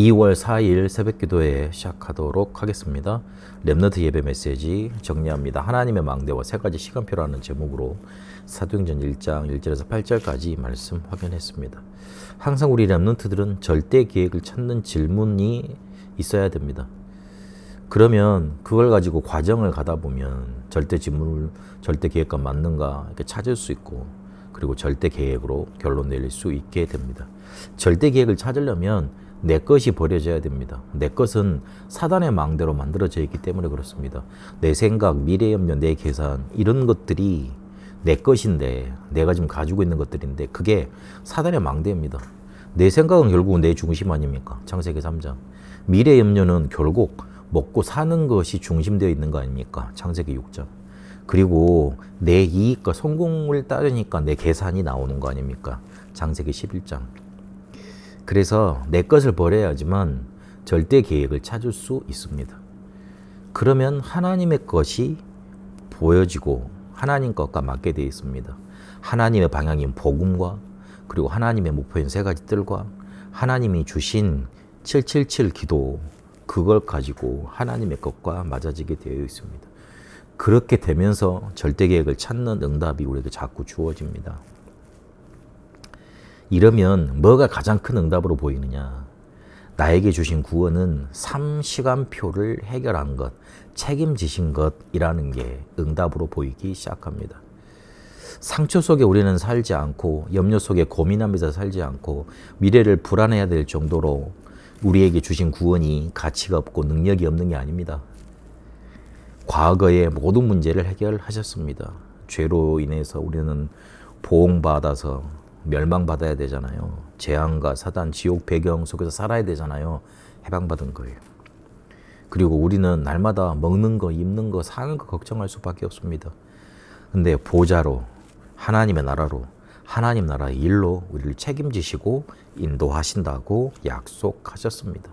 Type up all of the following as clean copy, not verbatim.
2월 4일 새벽기도회 시작하도록 하겠습니다. 렘넌트 예배 메시지 정리합니다. 하나님의 망대와 세 가지 시간표라는 제목으로 사도행전 1장 1절에서 8절까지 말씀 확인했습니다. 항상 우리 렘넌트들은 절대 계획을 찾는 질문이 있어야 됩니다. 그러면 그걸 가지고 과정을 가다 보면 절대 계획과 맞는가 이렇게 찾을 수 있고, 그리고 절대 계획으로 결론 내릴 수 있게 됩니다. 절대 계획을 찾으려면 내 것이 버려져야 됩니다. 내 것은 사단의 망대로 만들어져 있기 때문에 그렇습니다. 내 생각, 미래 염려, 내 계산, 이런 것들이 내 것인데, 내가 지금 가지고 있는 것들인데 그게 사단의 망대입니다. 내 생각은 결국 내 중심 아닙니까? 창세기 3장. 미래 염려는 결국 먹고 사는 것이 중심되어 있는 거 아닙니까? 창세기 6장. 그리고 내 이익과 성공을 따르니까 내 계산이 나오는 거 아닙니까? 창세기 11장. 그래서 내 것을 버려야지만 절대 계획을 찾을 수 있습니다. 그러면 하나님의 것이 보여지고 하나님 것과 맞게 되어 있습니다. 하나님의 방향인 복음과, 그리고 하나님의 목표인 세 가지 뜰과 하나님이 주신 777 기도, 그걸 가지고 하나님의 것과 맞아지게 되어 있습니다. 그렇게 되면서 절대 계획을 찾는 응답이 우리에게 자꾸 주어집니다. 이러면 뭐가 가장 큰 응답으로 보이느냐? 나에게 주신 구원은 3시간표를 해결한 것, 책임지신 것이라는 게 응답으로 보이기 시작합니다. 상처 속에 우리는 살지 않고, 염려 속에 고민하면서 살지 않고, 미래를 불안해야 될 정도로 우리에게 주신 구원이 가치가 없고 능력이 없는 게 아닙니다. 과거의 모든 문제를 해결하셨습니다. 죄로 인해서 우리는 보응받아서 멸망받아야 되잖아요. 재앙과 사단, 지옥 배경 속에서 살아야 되잖아요. 해방받은 거예요. 그리고 우리는 날마다 먹는 거, 입는 거, 사는 거 걱정할 수밖에 없습니다. 근데 보좌로, 하나님의 나라로, 하나님 나라의 일로 우리를 책임지시고 인도하신다고 약속하셨습니다.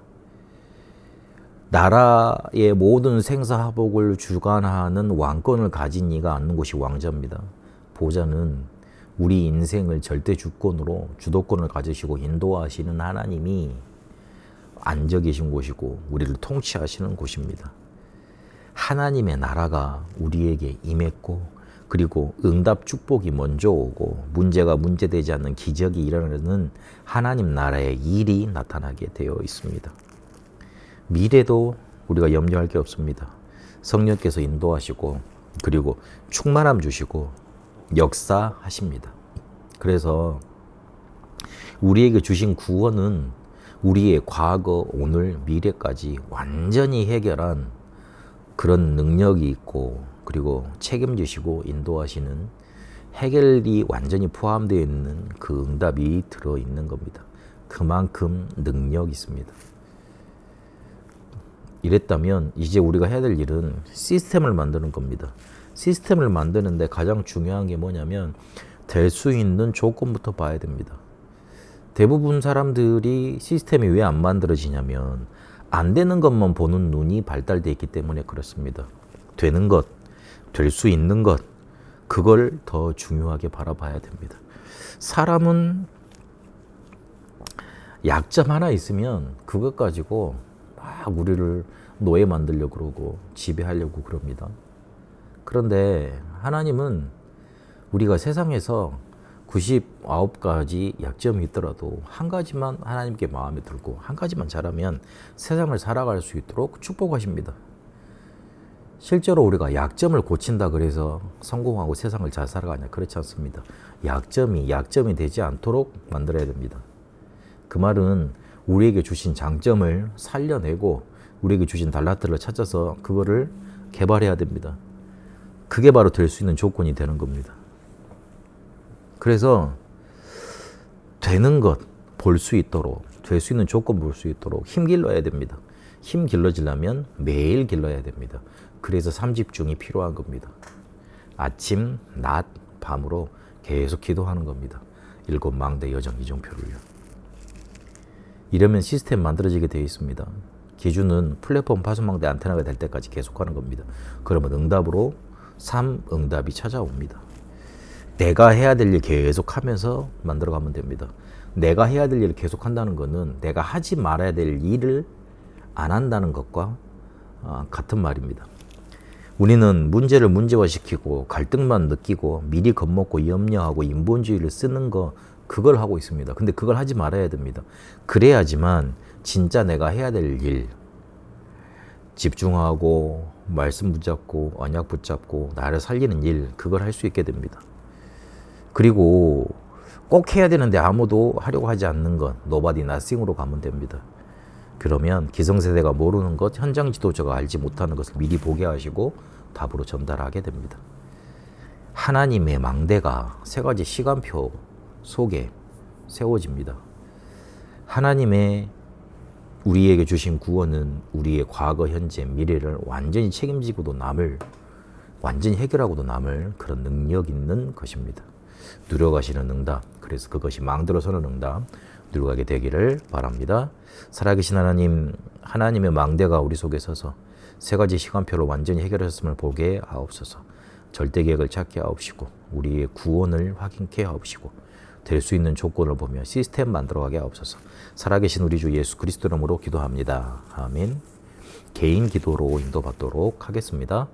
나라의 모든 생사화복을 주관하는 왕권을 가진 이가 앉는 곳이 왕좌입니다. 보좌는 우리 인생을 절대 주권으로, 주도권을 가지시고 인도하시는 하나님이 앉아 계신 곳이고 우리를 통치하시는 곳입니다. 하나님의 나라가 우리에게 임했고, 그리고 응답 축복이 먼저 오고 문제가 문제되지 않는 기적이 일어나는 하나님 나라의 일이 나타나게 되어 있습니다. 미래도 우리가 염려할 게 없습니다. 성령께서 인도하시고, 그리고 충만함 주시고 역사하십니다. 그래서 우리에게 주신 구원은 우리의 과거, 오늘, 미래까지 완전히 해결한 그런 능력이 있고, 그리고 책임지시고 인도하시는 해결이 완전히 포함되어 있는 그 응답이 들어있는 겁니다. 그만큼 능력이 있습니다. 이랬다면 이제 우리가 해야 될 일은 시스템을 만드는 겁니다. 시스템을 만드는데 가장 중요한 게 뭐냐면 될 수 있는 조건부터 봐야 됩니다. 대부분 사람들이 시스템이 왜 안 만들어지냐면 안 되는 것만 보는 눈이 발달되어 있기 때문에 그렇습니다. 되는 것, 될 수 있는 것, 그걸 더 중요하게 바라봐야 됩니다. 사람은 약점 하나 있으면 그것 가지고 막 우리를 노예 만들려고 그러고 지배하려고 그럽니다. 그런데 하나님은 우리가 세상에서 99가지 약점이 있더라도 한 가지만 하나님께 마음에 들고 한 가지만 잘하면 세상을 살아갈 수 있도록 축복하십니다. 실제로 우리가 약점을 고친다 그래서 성공하고 세상을 잘 살아가냐? 그렇지 않습니다. 약점이 되지 않도록 만들어야 됩니다. 그 말은 우리에게 주신 장점을 살려내고 우리에게 주신 달란트를 찾아서 그거를 개발해야 됩니다. 그게 바로 될 수 있는 조건이 되는 겁니다. 그래서 되는 것 볼 수 있도록, 될 수 있는 조건 볼 수 있도록 힘 길러야 됩니다. 힘 길러지려면 매일 길러야 됩니다. 그래서 3집중이 필요한 겁니다. 아침, 낮, 밤으로 계속 기도하는 겁니다. 7망대 여정 이정표를요. 이러면 시스템 만들어지게 되어 있습니다. 기준은 플랫폼 파수망대 안테나가 될 때까지 계속하는 겁니다. 그러면 응답으로 3응답이 찾아옵니다. 내가 해야 될 일 계속하면서 만들어가면 됩니다. 내가 해야 될 일을 계속 한다는 것은 내가 하지 말아야 될 일을 안 한다는 것과 같은 말입니다. 우리는 문제를 문제화시키고 갈등만 느끼고 미리 겁먹고 염려하고 인본주의를 쓰는 거 그걸 하고 있습니다. 근데 그걸 하지 말아야 됩니다. 그래야지만 진짜 내가 해야 될 일, 집중하고 말씀 붙잡고 언약 붙잡고 나를 살리는 일, 그걸 할 수 있게 됩니다. 그리고 꼭 해야 되는데 아무도 하려고 하지 않는 것, nobody nothing으로 가면 됩니다. 그러면 기성세대가 모르는 것, 현장 지도자가 알지 못하는 것을 미리 보게 하시고 답으로 전달하게 됩니다. 하나님의 망대가 세 가지 시간표 속에 세워집니다. 하나님의 우리에게 주신 구원은 우리의 과거, 현재, 미래를 완전히 책임지고도 남을, 완전히 해결하고도 남을 그런 능력 있는 것입니다. 누려가시는 응답, 그래서 그것이 망대로 서는 응답 누려가게 되기를 바랍니다. 살아계신 하나님, 하나님의 망대가 우리 속에 서서 세 가지 시간표로 완전히 해결하셨음을 보게 하옵소서. 절대 계획을 찾게 하옵시고 우리의 구원을 확인케 하옵시고 될 수 있는 조건을 보며 시스템 만들어가게 하옵소서. 살아계신 우리 주 예수 그리스도 이름으로 기도합니다. 아멘. 개인 기도로 인도받도록 하겠습니다.